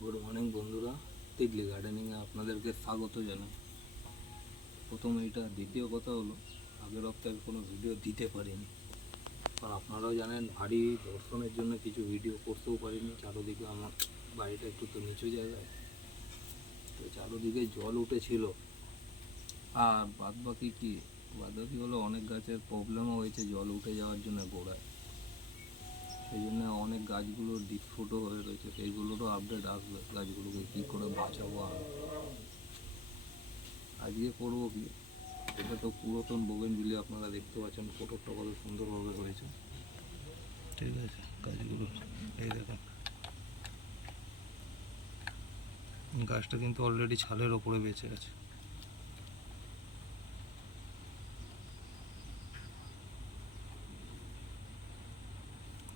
Good morning বন্ধুরা, তিতলি গার্ডেনিংয়ে আপনাদেরকে স্বাগত জানাই। প্রথম এইটা, দ্বিতীয় কথা হলো আগের সপ্তাহে কোনো ভিডিও দিতে পারিনি, আর আপনারাও জানেন ভারী দর্শনের জন্য কিছু ভিডিও করতেও পারিনি। চারোদিকে আমার বাড়িটা একটু তো নিচু জায়গায়, তো চারোদিকে জল উঠেছিল। আর বাদবাকি হলো অনেক গাছের প্রবলেমও হয়েছে জল উঠে যাওয়ার জন্য গোড়ায়। সেই জন্য অনেক গাছগুলো ডিসফুটও হয়ে রয়েছে, সেইগুলোরও আপডেট আসবে, গাছগুলোকে কী করে বাঁচাবো। আমি আজকে করবো কি, এটা তো পুরাতন বোগেনভিলিয়া, আপনারা দেখতে পাচ্ছেন ফটোটা কত সুন্দরভাবে হয়েছে। ঠিক আছে, গাছগুলো এই দেখেন, গাছটা কিন্তু অলরেডি ছালের ওপরে বেঁচে আছে।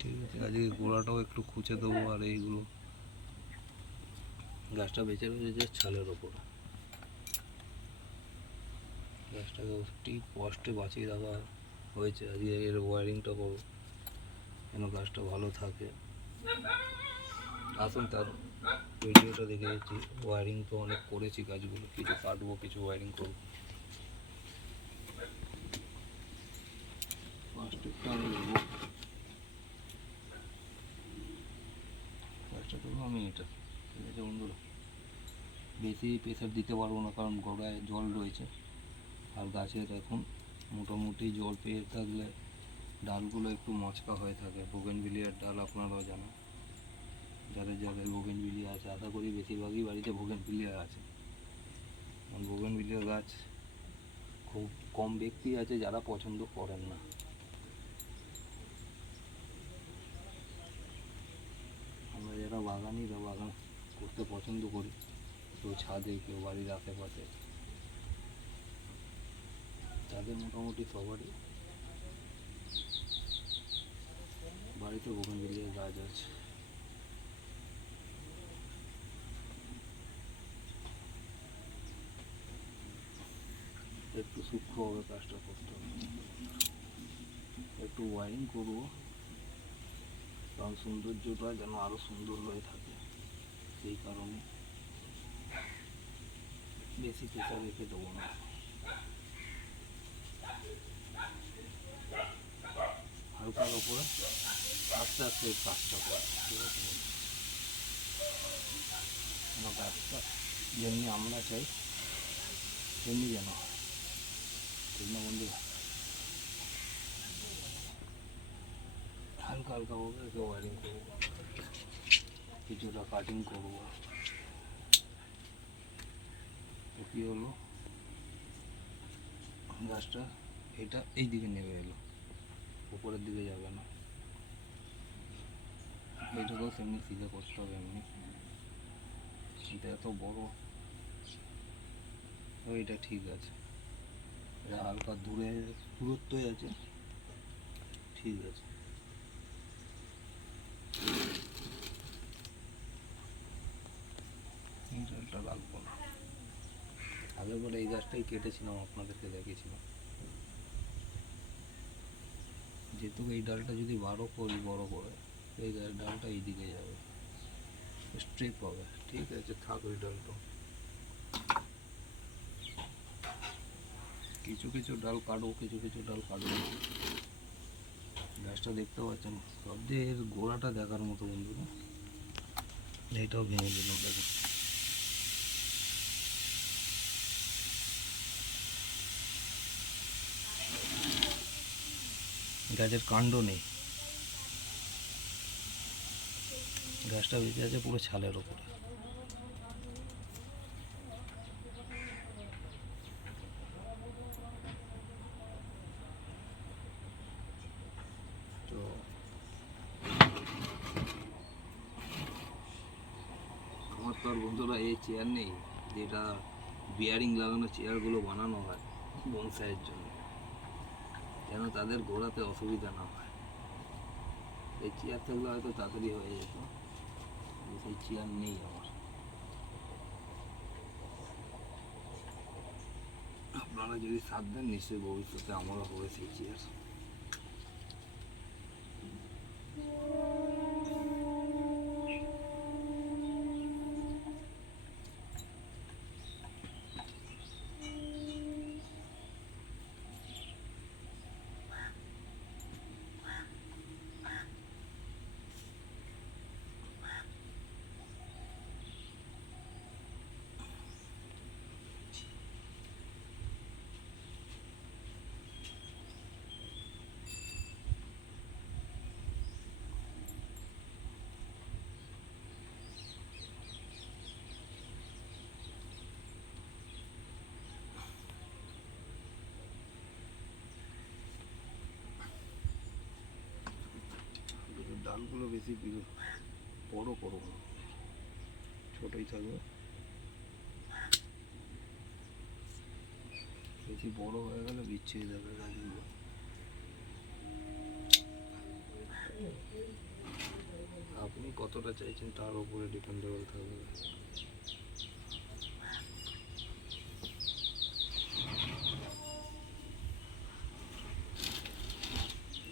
ঠিক আছে, আজকে গোড়াটাও একটু খুঁচে দেবো, আর এইগুলো গাছটা বেঁচে রয়েছে ছালের ওপরে। গাছটাকে ঠিক কষ্টে বাঁচিয়ে রাখা হয়েছে। আজকে এর ওয়ারিংটা করবো যেন গাছটা ভালো থাকে। আসুন তার ভিডিওটা দেখে যাচ্ছি। ওয়ারিং তো অনেক করেছি, গাছগুলো কিছু কাটবো, কিছু ওয়ারিং করবো। প্লাস্টিকটা আমি নেবো, গাছটা করবো আমি এটা। ঠিক আছে বন্ধুরা, বেশি প্রেশার দিতে পারবো না, কারণ গোড়ায় জল রয়েছে। আর গাছের এখন মোটামুটি জল পেয়ে থাকলে ডালগুলো একটু মচকা হয়ে থাকে। বোগেনভিলিয়ার ডাল আপনারাও জানেন, যাদের যাদের বোগেনভিলিয়া আছে, আশা করি বেশিরভাগই বাড়িতে বোগেনভিলিয়া আছে। কারণ বোগেনভিলিয়া গাছ খুব কম ব্যক্তি আছে যারা পছন্দ করেন না। আমরা যারা বাগানিরা বাগান করতে পছন্দ করি, কেউ ছাদে, কেউ বাড়ির আশেপাশে, তাদের মোটামুটি সবারই বাড়িতে বোগেনভিলিয়ার গাছ আছে। একটু সূক্ষ্মভাবে কাজটা করতে হবে, একটু ওয়ারিং করবো, কারণ সৌন্দর্যটা যেন আরও সুন্দর হয়ে থাকে। সেই কারণে বেশি প্রেশার রেখে দেবো না। হালকার ওপরে আস্তে আস্তে কাজটা করে, ঠিক আছে? গাছটা যেমনি আমরা চাই তেমনি যেন হয়, ঠিক না বন্ধু? হালকা হালকাভাবে একে ওয়ারিং করবো, কিছুটা কাটিং করবো। তো কী হলো, গাছটা এটা এই দিকে নেমে এলো, উপরের দিকে যাবে না। এইটাকেও সেমনি সিধে করতে হবে এমনি। এটা এত বড়, এটা ঠিক আছে, এটা হালকা দূরত্বই আছে, ঠিক আছে। এই ডালটা লাগবো না, আগের বারে এই গাছটাই কেটেছিলাম, আপনাদেরকে দেখিয়েছিলাম। যেহেতু এই ডালটা যদি বড় করে, এই ডালটা এই দিকে যাবে, স্ট্রেপ হবে। ঠিক আছে, থাক ওই ডালটা। কিছু কিছু ডাল কাটবো, কিছু কিছু ডাল কাটবো। গাছটা দেখতে পাচ্ছেন, সবচেয়ে এর গোড়াটা দেখার মতো বন্ধুরা। এইটাও ভেঙে দিল, দেখো। গাছের কাণ্ড নেই, গাছটা বেঁচে আছে পুরো ছালের ওপরে। তো আমার তো আর বন্ধুরা এই চেয়ার নেই, যেটা বিয়ারিং লাগানো চেয়ারগুলো বানানো হয় বনসাইয়ের জন্য, যেন তাদের ঘোরাতে অসুবিধা না হয়। এই চেয়ার থাকলে হয়তো তাড়াতাড়ি হয়ে যেত, সেই চেয়ার নেই আমার। আপনারা যদি সাথ দেন, নিশ্চয়ই ভবিষ্যতে আমারও হবে সেই চেয়ার। বেশি বড় করবো না, ছোটই থাকবে। বেশি বড় হয়ে গেলে বিচ্ছিরি যাবে গাছগুলো। আপনি কতটা চাইছেন তার উপরে ডিপেন্ডেবল থাকবে।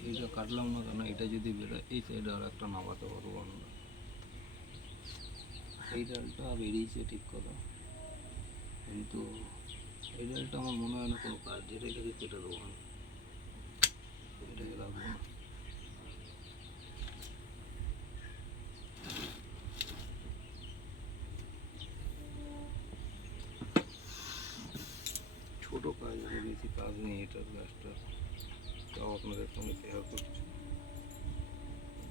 এইটা কাটলাম না কেন, এটা যদি বেরোয় এই সাইডে আর একটা নামাতে পারবো আমরা। এই ডালটা বেরিয়েছে ঠিক কথা, কিন্তু এই ডালটা আমার মনে হয় না কোনো কাজ, এটাকে কেটে দেবো আমি, এটাকে রাখবো না। ছোটো কাজ, বেশি কাজ নেই এটার গাছটা, তাও আপনাদের সঙ্গে শেয়ার করছি।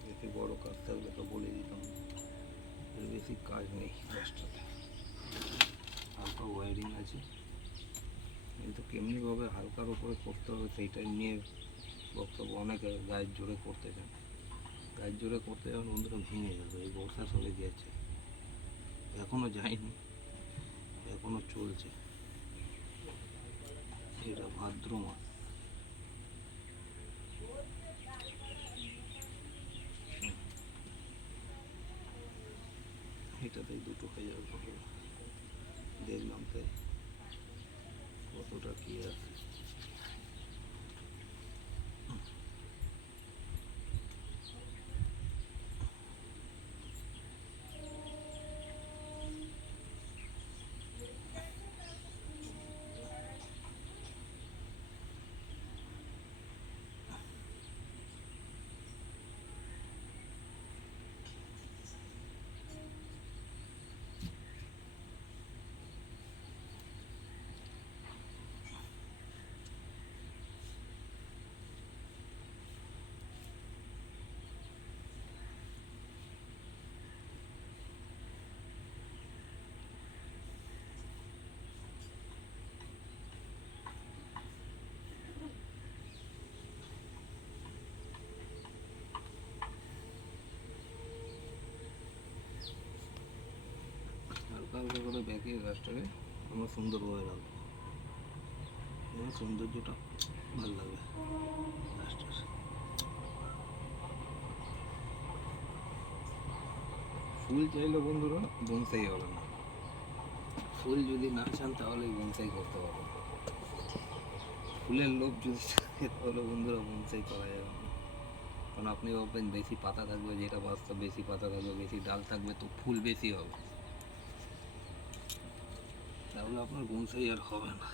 বেশি বড় কাজ থাকলে তো বলে দিতাম, বেশি কাজ নেই গাছটাতে। হালকা ওয়ারিং আছে, কিন্তু কেমনিভাবে হালকার উপরে করতে হবে সেইটাই নিয়ে বক্তব্য। অনেকে গায়ের জোরে করতে চান, গায়ের জোরে করতে যাবেন বন্ধুরা ভেঙে যাবে। এই বর্ষা চলে গিয়েছে, এখনও যায়নি, এখনও চলছে। এটা ভাদ্র মাস, এটাতেই দুটো হয়ে যাবে। দেখলাম তাই কতটা কি আছে। হালকা হালকা করে ব্যাকিয়ে গাছটাকে আমরা সুন্দরভাবে রাখবো, এবং সৌন্দর্যটা ভালো লাগবে গাছটার। ফুল চাইলে বন্ধুরা বনসাই হবে না, ফুল যদি না চান তাহলে বনসাই করতে পারবেন। ফুলের লোভ যদি থাকে তাহলে বন্ধুরা বনসাই করা যাবে না। কারণ আপনি ভাববেন বেশি পাতা থাকবে, যেটা বাস্তব, বেশি পাতা থাকবে, বেশি ডাল থাকবে, তো ফুল বেশি হবে, তাহলে আপনার বনসাই আর হবে না।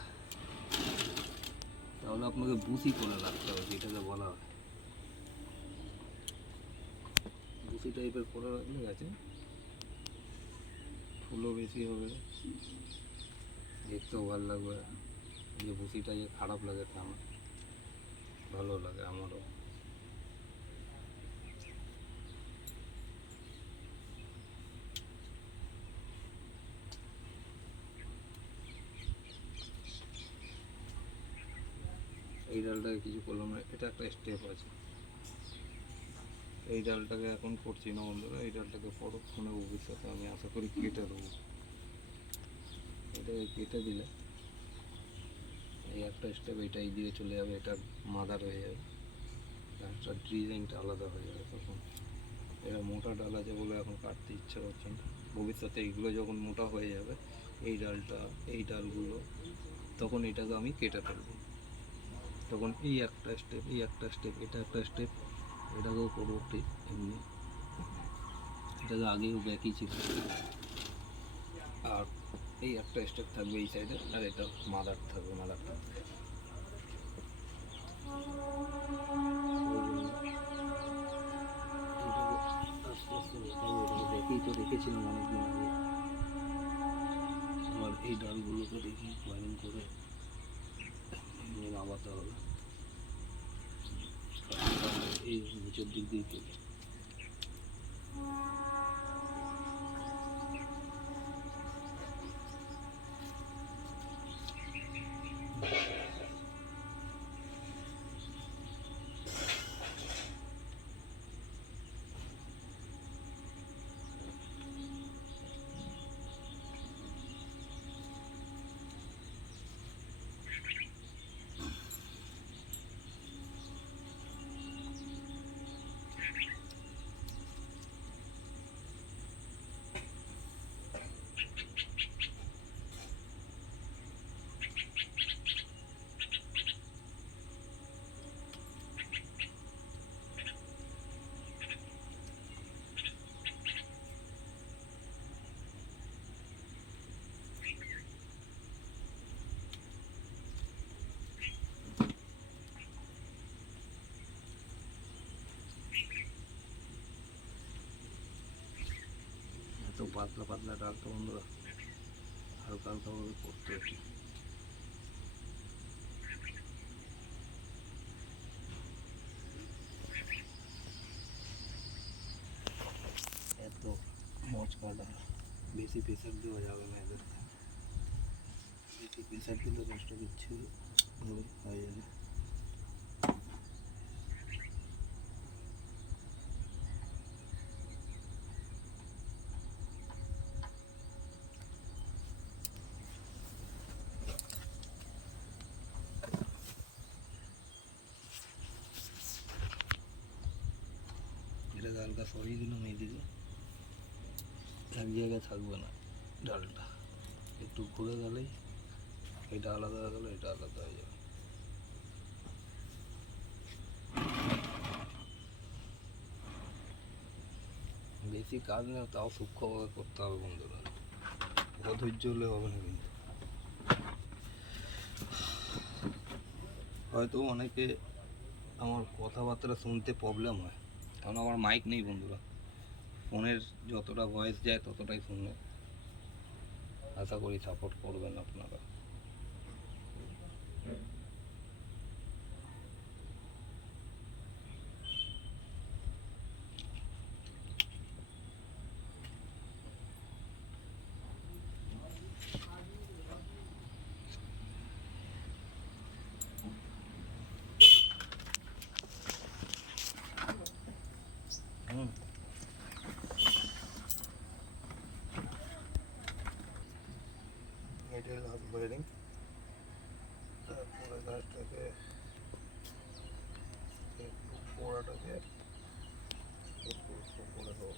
তাহলে আপনাকে বুসি করে রাখতে হবে, যেটাকে বলা হয় বুসি টাইপের করে রাখলে গাছে ফুলও বেশি হবে, দেখতেও ভালো লাগবে। যে বুসিটা যে খারাপ লাগে তা না, ভালো লাগে আমারও। এই ডালটাকে কিছু করলাম না, এটা একটা স্টেপ আছে। এই ডালটাকে এখন করছি না বন্ধুরা, এই ডালটাকে পরক্ষণে ভবিষ্যতে আমি আশা করি কেটে দেবো। এটাকে কেটে দিলে এই একটা স্টেপ এটাই দিয়ে চলে যাবে, এটা মাদার হয়ে যাবে, গাছটার ডিজাইনটা আলাদা হয়ে যাবে। তখন এটা মোটা ডাল আছে বলে এখন কাটতে ইচ্ছা করছে না, ভবিষ্যতে এইগুলো যখন মোটা হয়ে যাবে, এই ডালটা, এই ডালগুলো, তখন এটাকে আমি কেটে ফেলবো। তখন এই একটা স্টেপ, এই একটা স্টেপ, এটা একটা স্টেপ, এটাকেও করবো ঠিক এমনি। এটাকে আগেও ব্যাকই ছিল, আর এই একটা স্টেপ থাকবে এই সাইডে, আর এটা মাদার থাকবে, মাদার থাকবে। আস্তে আস্তে দেখাবো, এটাকে দেখেই তো দেখেছিলাম অনেকদিন আগে। আর এই ডালগুলোকে দেখি ওয়ারিং করে নামাতে হবে, এই নিচের দিক দিয়ে কেটে। পাতলা পাতলা ডাল তো বন্ধুরা, হালকা হালকাভাবে করতে হচ্ছে। এত মচকা ডাল বেশি প্রেশার দেওয়া যাবে না এদেরকে, বেশি প্রেশার দিলে কষ্ট কিছু হয়ে যাবে। এটাকে হালকা সরিয়ে দিলাম, এইদিকে এক জায়গায় থাকবে না ডালটা, একটু ঘুরে গেলেই এটা আলাদা হয়ে গেলে এটা আলাদা হয়ে যাবে। বেশি কাজ নেই, তাও সূক্ষ্মভাবে করতে হবে বন্ধুরা, অধৈর্য হলে হবে না কিন্তু। হয়তো অনেকে আমার কথাবার্তা শুনতে প্রবলেম হয়, কারণ আমার মাইক নেই বন্ধুরা, ফোনের যতটা ভয়েস যায় ততটাই শুনবে। আশা করি সাপোর্ট করবেন আপনারা। এটা লাস্ট ওয়ারিং, তারপরে গাছটাকে একটু পোড়াটাকে একটু করে দেবো।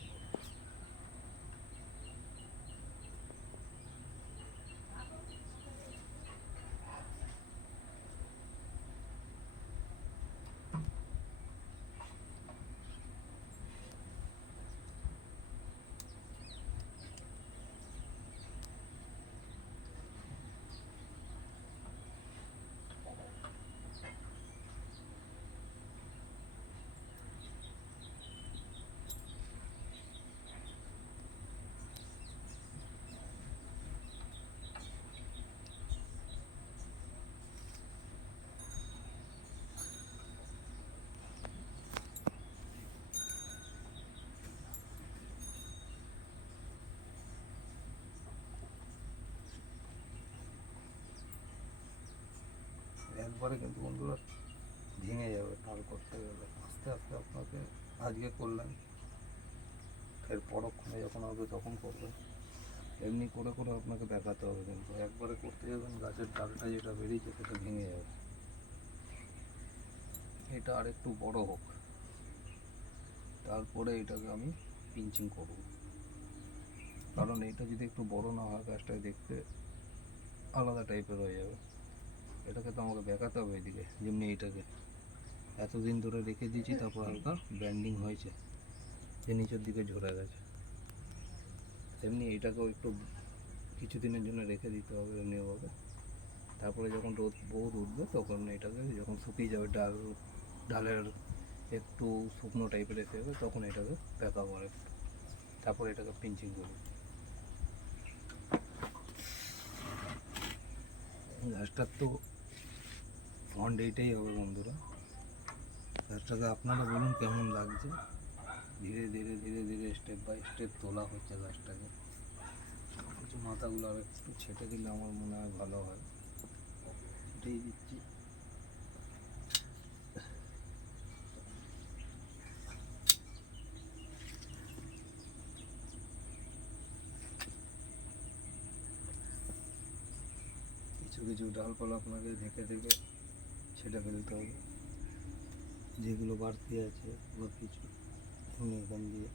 একবারে কিন্তু বন্ধুরা ভেঙে যাবে ডাল করতে গেলে, আস্তে আস্তে আপনাকে আজকে করলেন, এর পরক্ষণে যখন হবে তখন করবেন, এমনি করে করে আপনাকে দেখাতে হবে, কিন্তু একবারে করতে যাবেন গাছের ডালটা যেটা বেরিয়েছে সেটা ভেঙে যাবে। এটা আর একটু বড় হোক, তারপরে এটাকে আমি পিঞ্চিং করব, কারণ এটা যদি একটু বড় না হয় গাছটা দেখতে আলাদা টাইপের হয়ে যাবে। এটাকে তো আমাকে দেখাতে হবে এদিকে, যেমনি এটাকে এতদিন ধরে রেখে দিয়েছি, তারপর হালকা ব্যান্ডিং হয়েছে, যে নিচের দিকে ঝরে গেছে, তেমনি এটাকেও একটু কিছুদিনের জন্য রেখে দিতে হবে এমনিভাবে। তারপরে যখন রোদ বহুত উঠবে তখন এটাকে, যখন শুকিয়ে যাবে ডালের একটু শুকনো টাইপের এসে যাবে, তখন এটাকে ব্যাকা করে, তারপর এটাকে পিঞ্চিং করবে। গাছটার তো ফন্ড এইটাই হবে বন্ধুরা। গাছটাকে আপনারা বলুন কেমন লাগছে। ধীরে ধীরে ধীরে ধীরে স্টেপ বাই স্টেপ তোলা হচ্ছে গাছটাকে। কিছু মাথাগুলো আর একটু ছেটে দিলে আমার মনে হয় ভালো হয়, ছেটেই দিচ্ছি। কিছু কিছু ডালপালা আপনাকে দেখে দেখে ছেটে ফেলতে হবে, যেগুলো বাড়তি আছে বা কিছু এখান দিয়ে।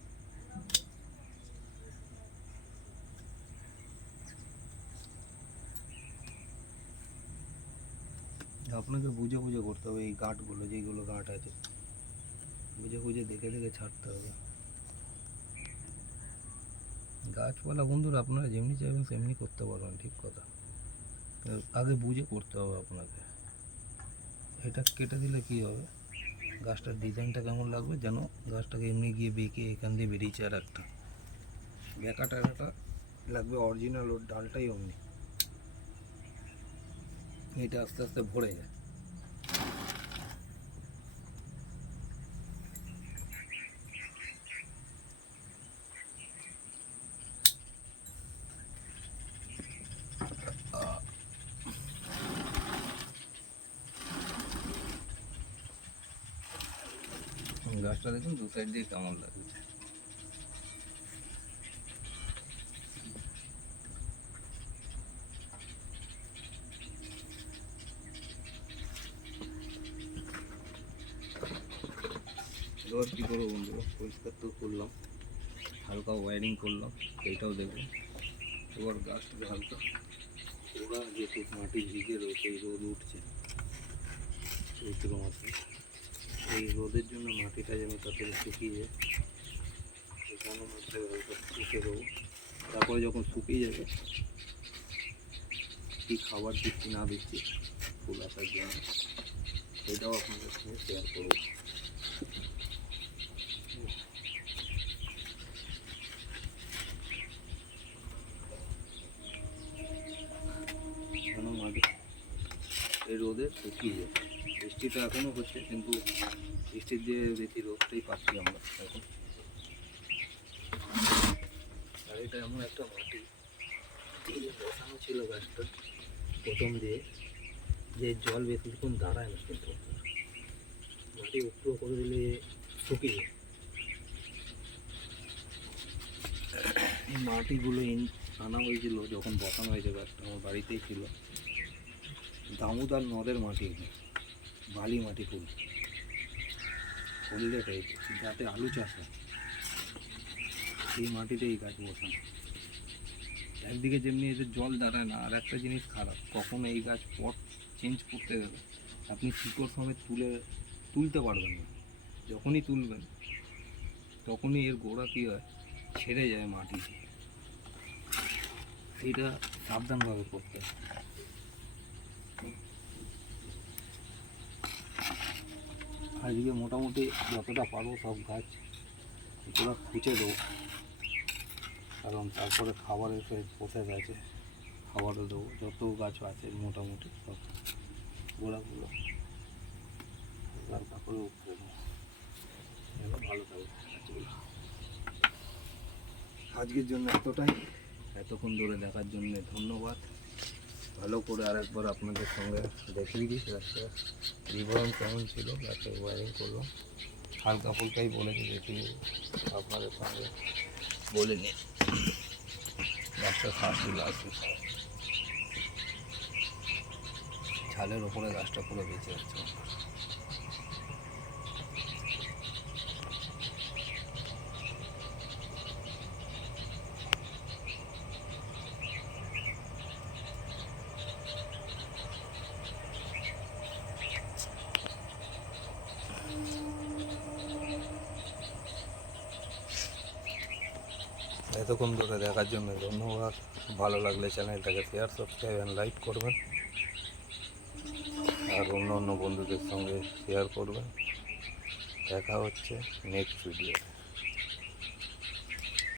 আপনাকে বুঝে বুঝে করতে হবে, এই গাঁটগুলো যেগুলো গাঁট আছে বুঝে বুঝে দেখে দেখে ছাড়তে হবে। গাছপালা বন্ধুরা আপনারা যেমনি চাইবেন সেমনি করতে পারবেন, ঠিক কথা, আগে বুঝে করতে হবে আপনাকে। এটা কেটে দিলে কি হবে, গাছটার ডিজাইনটা কেমন লাগবে, যেন গাছটাকে এমনি গিয়ে বেঁকে এখান দিয়ে বেরিয়েছে আর একটা, বেঁকা টাকাটা লাগবে অরিজিনাল, ওর ডালটাই অমনি, এটা আস্তে আস্তে ভরে যায়। গাছটা দেখুন দু সাইড দিয়ে কেমন লাগছে। এবার কী করবো বন্ধুরা, পরিষ্কার তো করলাম, হালকা ওয়ারিং করলাম, এইটাও দেখুন। এবার গাছটাকে হালকা ওরা যেহেতু মাটি ভিজে রয়েছে, এই রোদ উঠছে চৈত্র মাসে, এই রোদের জন্য মাটিটা যেন তাড়াতাড়ি শুকিয়ে যায়, এখানে মাটিটাকে হালকা শুকিয়ে দেবো। তারপরে যখন শুকিয়ে যাবে কী খাবার দিচ্ছি না দিচ্ছি ফুল আসার জন্য, সেটাও আপনাদের সঙ্গে শেয়ার করবো। কেন মাটি এই রোদে শুকিয়ে যায়, বৃষ্টিটা এখনও হচ্ছে কিন্তু বৃষ্টির যে বেশি রোদটাই পাচ্ছি আমরা এখন। আর এটা এমন একটা মাটি বসানো ছিল গাছটা প্রথম দিয়ে, যে জল বেশিক্ষণ দাঁড়ায় না, কিন্তু মাটি উপরে করে দিলে শুকিয়ে যায়। এই মাটিগুলো আনা হয়েছিল যখন বসানো হয়েছে গাছটা, আমার বাড়িতেই ছিল, দামোদর নদের মাটি, বালি মাটি ফুল হলদে টাইপের, যাতে আলু চাষ হয় সেই মাটিতে এই গাছ বসানো। একদিকে যেমনি এদের জল দাঁড়ায় না, আর একটা জিনিস খারাপ, কখন এই গাছ পট চেঞ্জ করতে গেলে আপনি শিকড় সমেত তুলতে পারবেন না। যখনই তুলবেন তখনই এর গোড়া কী হয়, ছেড়ে যায় মাটিতে, সেইটা সাবধানভাবে করতে হয়। আজকে মোটামুটি যতটা পারবো সব গাছ গোড়া খুঁচে দেবো, কারণ তারপরে খাবারের প্রসেস আছে, খাবারও দেবো। যত গাছ আছে মোটামুটি সব গোড়াগুলো হালকা করে উপরে দেবো, যেন ভালো থাকবে গাছগুলো। আজকের জন্য এতটাই, এতক্ষণ ধরে দেখার জন্য ধন্যবাদ। ভালো করে আরেকবার আপনাদের সঙ্গে দেখিয়ে দিই গাছটা বিবরণ কেমন ছিল, গাছের ওয়ারিং করলাম, হালকা ফুলকাই বলেছি দেখিয়ে আপনাদের সঙ্গে বলে নিই। গাছটা শ্বাস ছিল আসবে, ছালের ওপরে গাছটা পুরো বেঁচে যাচ্ছে। এতক্ষণ ধরে দেখার জন্য ধন্যবাদ। ভালো লাগলে চ্যানেলটাকে শেয়ার, সাবস্ক্রাইব অ্যান্ড লাইক করবেন, আর অন্য অন্য বন্ধুদের সঙ্গে শেয়ার করবেন। দেখা হচ্ছে নেক্সট ভিডিও।